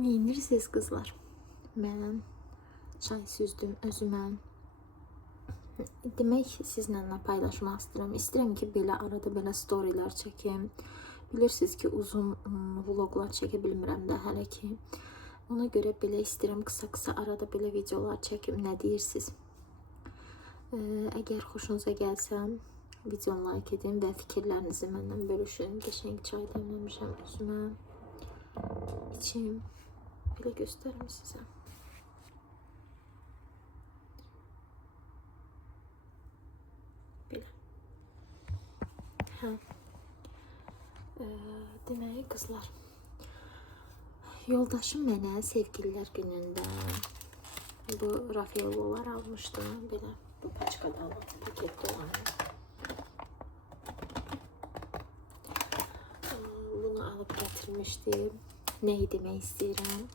Neyinirsiniz qızlar? Mən çay süzdüm özümə. Demək sizlə paylaşmaq istəyirəm. İstəyirəm ki, belə arada belə storylər çəkim. Bilirsiniz ki, uzun vloglar çəkə bilmirəm də hələ ki. Ona görə belə istəyirəm qısa-qısa arada belə videolar çəkim. Nə deyirsiniz? Əgər xoşunuza gəlsəm, videonu like edin və fikirlərinizi məndən bölüşün. Qəşəng çay demləmişəm özümə. İçim. Belə göstərim sizə. Belə. Demək qızlar, yoldaşım mənə sevgililər günündə bu Rafaelolar almışdı. Belə bu paçkada olan, paketdə olan. Bunu alıb gətirmişdim. Nəyi demək istəyirəm?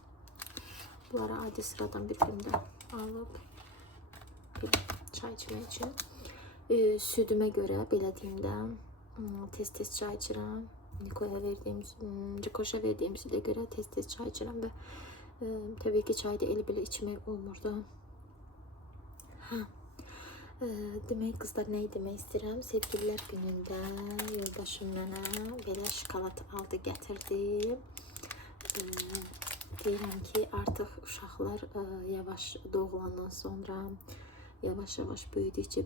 Bunları adi sıradan bir gündə alıb çay içmək üçün. Südümə görə, belə deyim də, tez-tez çay içirəm. Rikoşa verdiyim südə görə tez-tez çay içirəm və təbii ki, çayı da elə-belə içmək olmurdu. Demək qızlar, nəyi demək istəyirəm? Sevgililər günündə yoldaşım mənə belə şokolad aldı, gətirdi. Deyirəm ki, artıq uşaqlar yavaş doğulandan sonra, yavaş-yavaş böyüdükcə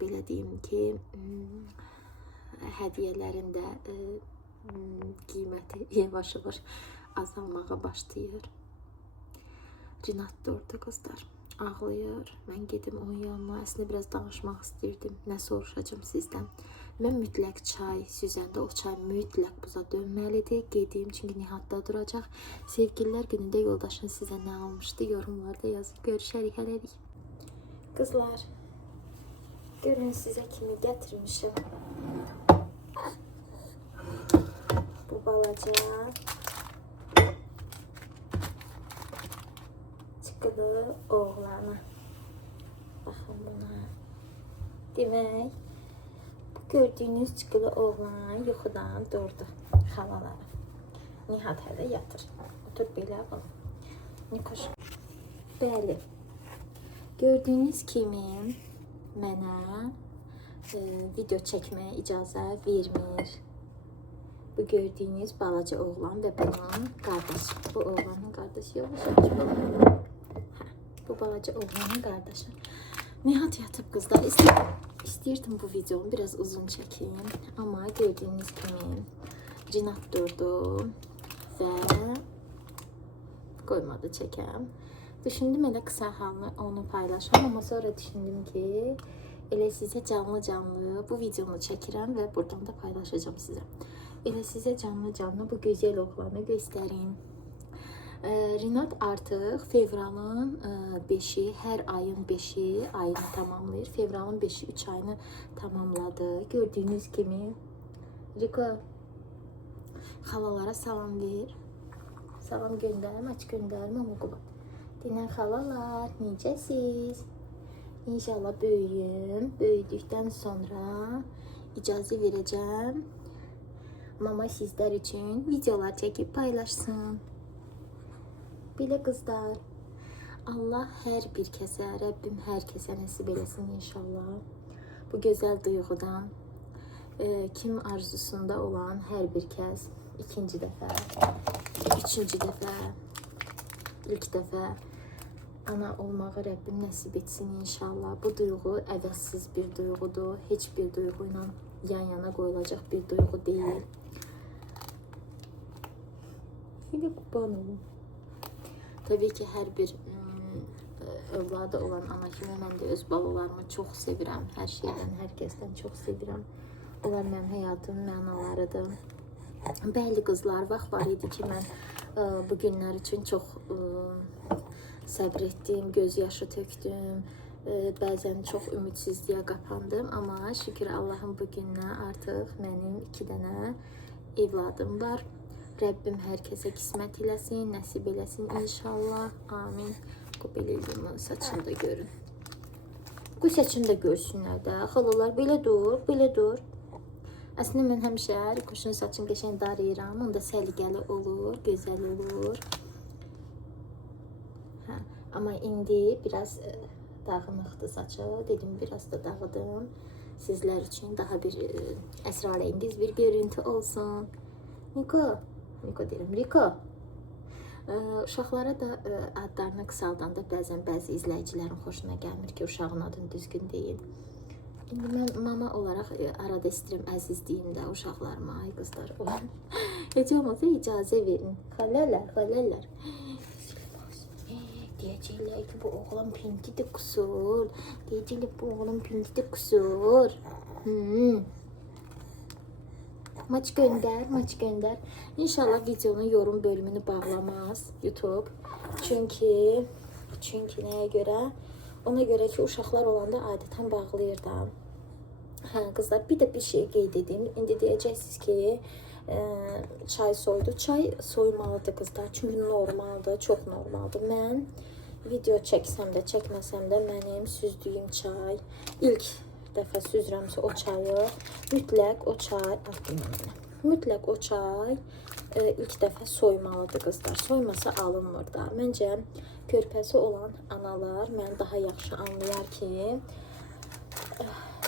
belə deyim ki, hədiyyələrin də qiyməti yavaş-yavaş azalmağa başlayır. Rinat da orada qızlar ağlayır. Mən gedim onun yanına. Əslində biraz danışmaq istəyirdim. Nə soruşacağım sizdən? Mən mütləq çay süzəndə o çay mütləq buza dönməlidir. Gedim, çünki Nihatda duracaq. Sevgililər günündə yoldaşın sizə nə almışdı? Yorumlarda yazın. Görüşərik, hələlik. Qızlar, görün sizə kimi gətirmişim. Bu balaca çıqılı oğlanı. Baxın buna. Demək, bu gördüyünüz çıqılı oğlan yuxudan durdu. Xalaları. Nihat hələ yatır. Otur belə bal. Nikoş. Bəli. Gördüyünüz kimi mənə video çəkməyə icazə vermir. Bu gördüyünüz balaca oğlan və bunun qardaşı. Bu oğlanın qardaşı yox. Bu balaca oğlanın qardaşı. Nihat yatıb qızlar. İstəyirdim bu videonu biraz uzun çəkeyim. Amma gördüyünüz kimi Rinat durdu və qoymadı çəkəm. Düşündüm elə qısa halını onu paylaşam. Amma sonra düşündüm ki, elə sizə canlı-canlı bu videonu çəkirəm və buradan da paylaşacağım sizə. Elə sizə canlı-canlı bu gözəl oğlanı göstərim. Rinat artıq fevralın 5-i, hər ayın 5-i ayını tamamlayır. Fevralın 5-i 3 ayını tamamladı. Gördüyünüz kimi Riko xalalara salam ver. Salam göndərim, aç göndərim, amma qulaq. Dinən xalalar, necəsiz? İnşallah böyüyüm. Böyüdükdən sonra icazə verəcəm. Mama sizlər üçün videolar çəkib paylaşsın. Belə qızlar, Allah hər bir kəsə, Rəbbim hər kəsə nəsib eləsin inşallah. Bu gözəl duyğudan kim arzusunda olan hər bir kəs ikinci dəfə, üçüncü dəfə, ilk dəfə ana olmağı Rəbbim nəsib etsin inşallah. Bu duyğu əvəzsiz bir duyğudur. Heç bir duyğu ilə yan-yana qoyulacaq bir duyğu deyil. Yine qurban olun. Təbii ki, hər bir övladı olan ana kimi mən də öz balalarımı çox sevirəm. Hər şeydən, hər kəsdən çox sevirəm. Onlar mənim həyatımın mənalarıdır. Bəli qızlar, vaxt var idi ki, mən bu günlər üçün çox səbr etdim, göz yaşı tökdüm. Bəzən çox ümidsizliyə qapandım. Amma şükür Allahın bu gününə artıq mənim 2 dənə evladım var. Rəbbim hər kəsə qismət eləsin, nəsib eləsin inşallah. Amin. Bu belirliğimin saçını da görün. Bu saçını da görsünlər də. Xalalar belə dur, belə dur. Əslində mən həmişə Rikoşun saçını qəşəng darayıram. Onda səliqəli olur, gözəl olur. Hə, amma indi biraz dağınıqdır saçı. Dedim biraz da dağıdım. Sizlər üçün daha bir əsrarəngiz bir görüntü olsun. Niko deyirəm, Riko. Uşaqlara da adlarını qısaldanda bəzən bəzi izləyicilərin xoşuna gəlmir ki, uşağın adını düzgün deyil. İndi mən mama olaraq arada istəyirəm əziz deyim də uşaqlarıma, ay qızlar. Heç olmasa icazə verin. Xalələr. Deyəcəklər ki, bu oğlan pintidir, qusur. Deyəcəklər bu oğlan pintidir, qusur. Maç göndər. İnşallah videonun yorum bölümünü bağlamaz YouTube. Çünki nəyə görə? Ona görə ki, uşaqlar olanda adətən bağlayır da. Hə, qızlar, bir də bir şey qeyd edeyim. İndi deyəcəksiniz ki, çay soydu. Çay soymalıdır qızlar. Çünki normaldır, çox normaldır. Mən video çəksəm də, çəkməsəm də mənim süzdüyüm çay, ilk dəfə süzürəmsə o çayı, mütləq o çay ilk dəfə soymalıdır qızlar. Soymasa alınmır da. Məncə körpəsi olan analar məni daha yaxşı anlayar ki,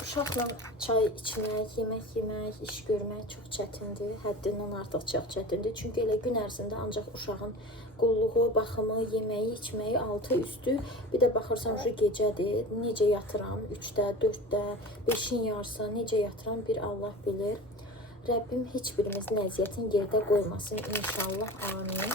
uşaqla çay içmək, yemək, iş görmək çox çətindir. Həddindən artıq çox çətindir. Çünki elə gün ərzində ancaq uşağın qulluğu, baxımı, yeməyi, içməyi, altı üstü. Bir də baxırsan şu gecədir, necə yatıram, 3-də, 4-də, 5-in yarısı, necə yatıram bir Allah bilir. Rəbbim heç birimizin əziyyətini yerdə qoymasın inşallah, amin.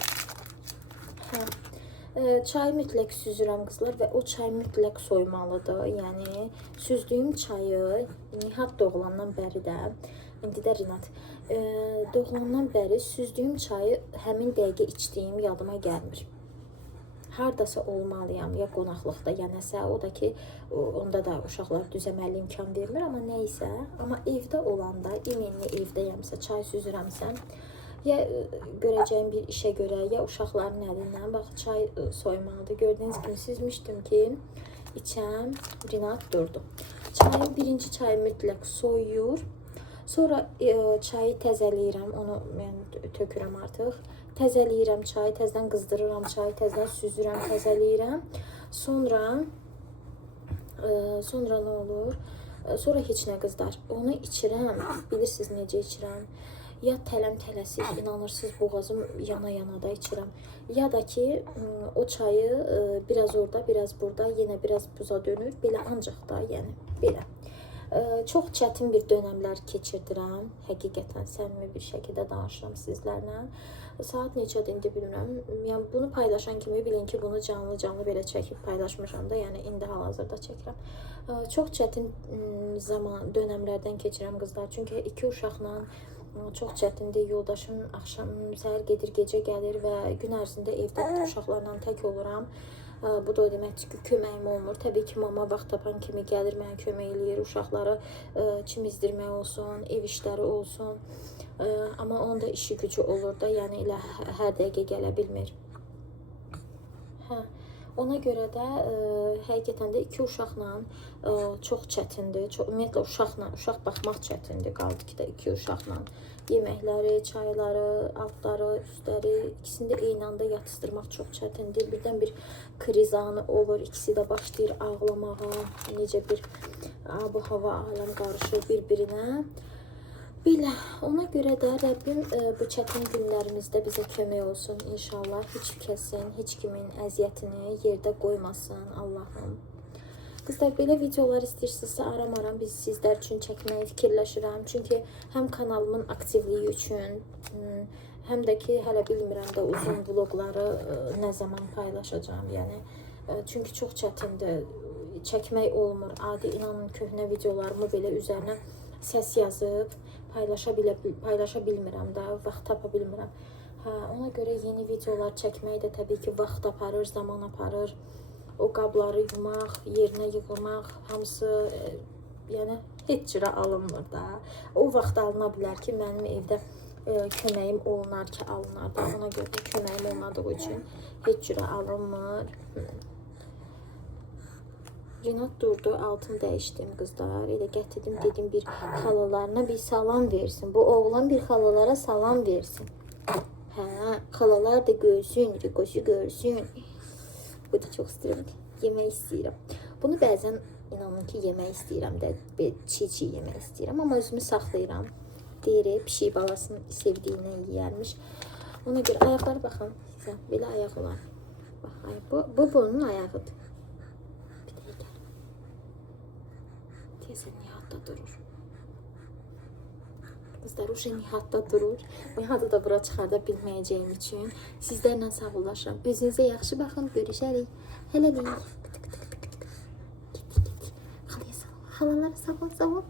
Çayı mütləq süzürəm qızlar və o çay mütləq soymalıdır. Yəni süzdüyüm çayı Nihat doğulandan bəri də, indi də Rinat doğulandan bəri süzdüyüm çayı həmin dəqiqə içdiyim yadıma gəlmir. Hardasa olmalıyam, ya qonaqlıqda, ya nəsə, o da ki, onda da uşaqlar düzəməli imkan vermir, amma nəysə. Amma evdə olanda, iminli evdəyəmsə, çay süzürəmsə, ya görəcəyim bir işə görə, ya uşaqların əlindən, bax, çay soymalıdır. Gördüyünüz kimi süzmüşdüm ki, içəm, Rinat durdu. Çayın birinci çayı mütləq soyuyur. Sonra çayı təzəliyirəm, onu tökürəm artıq. Təzəliyirəm çayı, təzədən qızdırıram çayı, təzədən süzürəm, təzəliyirəm. Sonra nə olur? Sonra heç nə qızlar. Onu içirəm, bilirsiniz necə içirəm. Ya tələm-tələsik, inanırsınız, boğazım yana-yana da içirəm. Ya da ki, o çayı biraz orada, biraz burada, yenə biraz buza dönür. Belə ancaq da, yəni, belə. Çox çətin bir dönəmlər keçirdirəm. Həqiqətən səmimi bir şəkildə danışıram sizlərlə. Saat neçədir indi bilmirəm. Yəni bunu paylaşan kimi bilin ki, bunu canlı belə çəkib paylaşmışam da, yəni indi hal-hazırda çəkirəm. Çox çətin dönəmlərdən keçirəm qızlar. Çünki 2 uşaqla çox çətindir. Yoldaşım axşam səhər gedir, gecə gəlir və gün ərzində evdə uşaqlarla tək oluram. Bu da o deməkdir ki, köməyim olmur. Təbii ki, mama vaxt tapan kimi gəlir, mənə kömək eləyir. Uşaqları çimizdirmək olsun, ev işləri olsun. Amma onun da işi gücü olur da, yəni elə hər dəqiqə gələ bilmir. Ona görə də həqiqətən də 2 uşaqla çox çətindir. Ümumiyyətlə uşaq baxmaq çətindir, qaldı ki də 2 uşaqla. Yeməkləri, çayları, altları, üstləri, ikisini də eyni anda yatızdırmaq çox çətindir. Birdən bir kriz anı olur, ikisi də başlayır ağlamağa, necə bir bu-hava aləm qarışır bir-birinə. Belə, ona görə də Rəbbim bu çətin günlərimizdə bizə kömək olsun inşallah. Heç kəsin, heç kimin əziyyətini yerdə qoymasın Allahım. Qızlar, belə videolar istəyirsinizsə aram-aram biz sizlər üçün çəkməyi fikirləşirəm. Çünki həm kanalımın aktivliyi üçün, həm də ki, hələ bilmirəm də uzun vlogları nə zaman paylaşacağım. Yəni, çünki çox çətindir, çəkmək olmur. Adi, inanın, köhnə videolarımı belə üzərinə səs yazıb paylaşa bilmirəm də, vaxt tapa bilmirəm. Ona görə yeni videolar çəkmək də təbii ki, vaxt aparır, zaman aparır. O qabları yumaq, yerinə yığmaq, hamısı yəni heç cürə alınmır da. O vaxt alına bilər ki, mənim evdə köməyim olunar ki, alınar da. Ona görə də köməyim olmadığı üçün heç cürə alınmır. Renat durdu, altını dəyişdim qızlar. Elə gətirdim, dedim bir xalalarına bir salam versin. Bu oğlan bir xalalara salam versin. Hə, xalalar da görsün, Rikoşu görsün. Bu da çox istəyirəm. Yemək istəyirəm. Bunu bəzən inanın ki, yemək istəyirəm də, çiğ yemək istəyirəm. Amma özümü saxlayıram. Deyir, pişik balasının sevdiyindən yiyərmiş. Ona görə ayaqlara baxın. Sizə belə ayaq olan. Bax, bu bunun ayağıdır. Bir də gəl. Tezən Nihatda durur. Qızlar uşaq Nihatda durur. Nihatı da bura çıxarda bilməyəcəyim üçün sizlərlə sağollaşıram. Özünüzə yaxşı baxın. Görüşərik. Hələlik. Xalalara sağ ol.